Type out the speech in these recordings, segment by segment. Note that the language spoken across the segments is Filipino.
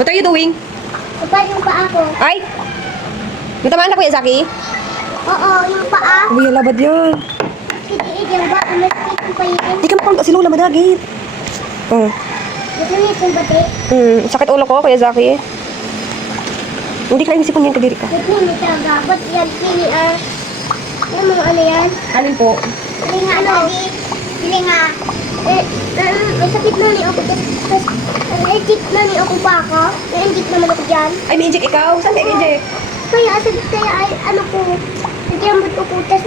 What are you doing? Kapag yung paa ko. Ay! Natamaan ka, Kuya Zaki? Oo, yung paa. Uy, labad yan. Hindi, ba? Umaskit ko pa yun. Di ka mapang si Lola madagit. Oh. Gusto niyo itong bati? Sakit ulo ko, Kuya Zaki. Hindi ka isipon yan, kadiri ka. Gusto niyo talaga. Ba't yan? Pili Yan mga ano yan? Alin po? Pili nga ano? Pili nga. May sakit na ni ako. Tapos, na-inject na ni ako pa ako. Na-inject naman ako dyan. Ay, may inject ikaw? Saan ka inject? Kaya, sakit kaya ay ano ko. Nagkiyambot ko. Tapos,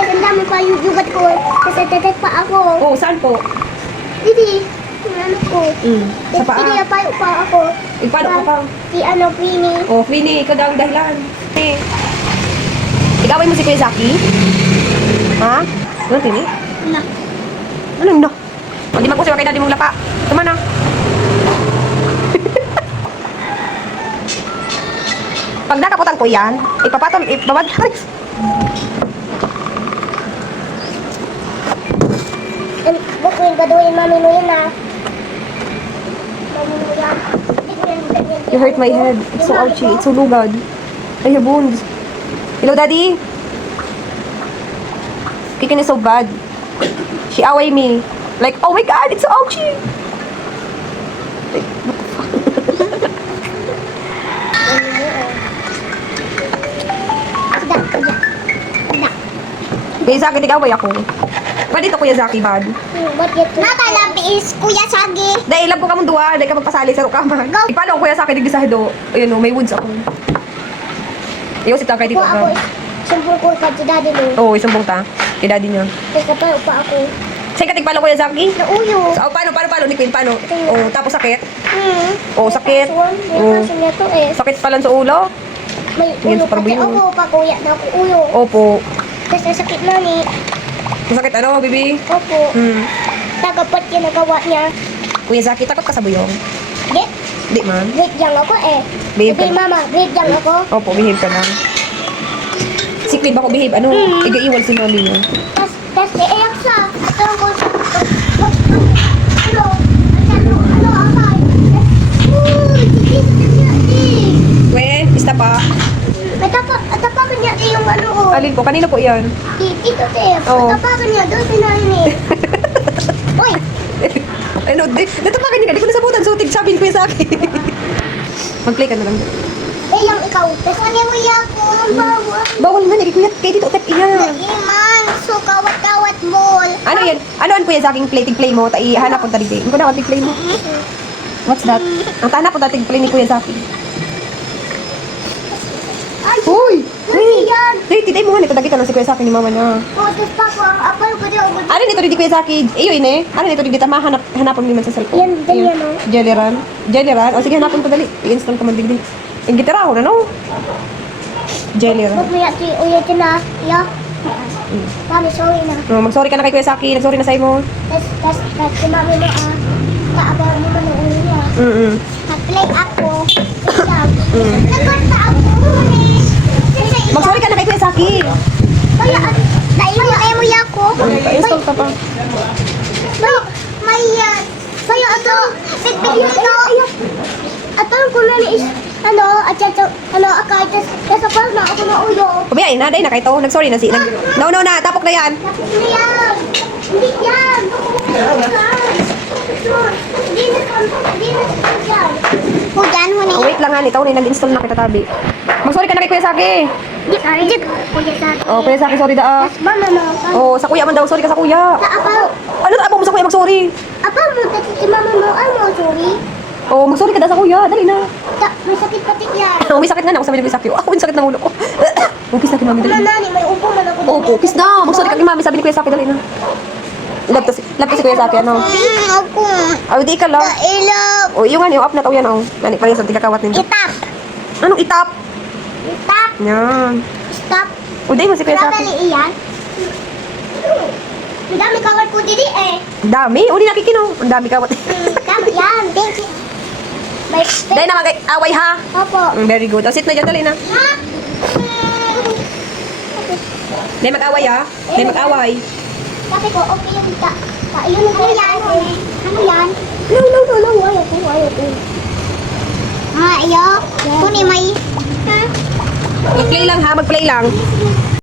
ang dami pa yung yugat ko. Tapos, natatat pa ako. Oh, saan po? Didi, yung ano ko. Sa paa. Hindi, payo pa ako. Eh, paano ka pa? Si ano, Queenie. Oh, Queenie, ikaw daw ang dahilan. Eh. Igawin mo si Kuya Zaki? Ha? Ano, Queenie? Na. Ano na? Hindi mag-usap kay daddy mong lapa. Tama na. Pag nakaputan ko yan, ipapatol, ipabad. Buko yung gaduhin, mami mo yun ah. Mami mo yan. You hurt my head. It's so ouchy. It's so lugad. I have wounds. Hello, Daddy? Kicking is so bad. She away me. Like, oh my God, it's so ouchy. Like, what the fuck? Kuya Zaki, nag-away ako. Pwede to, Kuya Zaki, bad. Nakalabi is Kuya Sagi. Dahil love ko ka mong duwa, dahil ka magpasali sa rukaman. Go. Ipalo ko Kuya Zaki, nagdisahido. Ayun o, may wounds ako. Ayaw si Takay dito. Ako, sumbong ko ka si daddy mo. Oo, isumbong ta. Kay daddy niya. Tapos kapag upa ako. Sa'yo ka tigpalo, Kuya Zaki? Nauyo. So, paano, ni Queen, paano? Oh, tapos sakit? Hmm. Oh, sakit. Yung kasi niya to eh. Sakit pala sa ulo? May Tingin ulo sa pati parbuyo. ako pa kuya na ako ulo. Opo. Tapos ang sakit na ni. Masakit ano, baby? Opo. Tagapat yung nagawa niya. Kuya Zaki, takot ka sa buyong? Di, Di man. grade young ako eh. Behave Hindi ka. mama, grade young ako. Opo, behave ka lang. Si Queen, bako behave. Ano? Iga-iwal si mami niya. Tapos iiyak siya. Tawag ko siya. Ano, akay. Uy, sige. We, stop pa. Atapakan niya yung ano ko. Alin po? Kanino po yan? Ito, Tef. Oo. Atapakan niya doon pinahin eh. Uy, Ano, dito pa kanina, di ko nasabutan. So, sabihin ko yun sa akin. Mag-play ka na lang. yung ikaw. Tapos ano mo yan ko? Ang bawal. Bawal man, ikikuyat kayo dito. Tep, iya. Iman, so kawat-kawat mall. Ano yan? Ano an po yan sa aking play mo? Hanap po tali. Hindi ko na play mo. What's that? Ang tanap po tali play ni Kuya Zaki. Ay, Uy! ano yan? Hey, titay mo nga nito. Dagita na si Kuya Zaki ni mama niya. Oh, tapos pa ko, ang apal ko dyan. Ano nito di Kuya Zaki? Iyo ini. Ano nito di tama hanapan mo man sa cellphone. Yan, dali yan, oh. Jellyran. Jellyran. O sige, hanapin ko dali. I-install ka man digdi. Yung gitara ako na no. Jellyran. Huwag mo yan, uya dyan na. Ya. Mami, sorry na. Mag-sorry ka na kay Kuya Zaki. Nag-sorry na sa'yo mo. Tapos si mami mo, kaabang mo man ang ulo niya. Nag-play ako. Nagkanta ako. Mag-sorry ka na kay Kuya Zaki. Kaya, naiiyak mo yan ko. Pa-install ka pa. May yan. Kaya ito, bigyan ito. Ito ang kulay is, at akay, tapos parang na ako na ulo. Pabiyain na, dahil na kayo to. Nag-sorry na si... No, na. Tapok na yan. Hindi yan. Hindi yan. Hindi na yan. Hujan mo Oh, wait lang ha. Ito na nag-install na kita tabi. Mag-sorry ka na kay Kuya Zaki. Sorry. Kuya Saki. Oh, Kuya Zaki, sorry da. Mama mo. Oh, sa kuya man daw. Sorry ka sa kuya. Sa apa? Ano na mo sa kuya? Mag-sorry. Apa mo, si mama mo, mo, sorry. Oh, mag-sorry ka da sa kuya. Dali na. May sakit-patik yan. Oh, may sakit nga na ako sabi ni Kuya Zaki. Ako, may sakit ng ulo ko. Oh, kiss na kay mami. Dali na. Nani, may upo man ako. Opo, kiss na. Mag-sorry ka kay mami. Sabi ni Kuya Zaki. Dali na. Love to si Kuya Zaki. Ano? Ako. Oh, di ka lang. Ilog. Oh, yung ano, up na to yan. Oh. Nani, parang sa tigakawat nito. Itap. Anong itap? Itap. Yan. Stop. O, di mo si Kuya Zaki. Dali iyan. Ang dami kawal ko dili eh. Ang dami. O, di nakikino. Ang dami kawat. Tama yan. Thank you. May Dahil na mag-away ha. Opo. Very good. O, sit na dyan. Dali na. Ha? Dahil mag-away ha. Dahil mag-away. Sabi ko, okay yung ita. Yun ano yan? Ano yan? No. Ayaw ko. tayo. Kuni may... Ha? Mag-play lang ha, mag-play lang.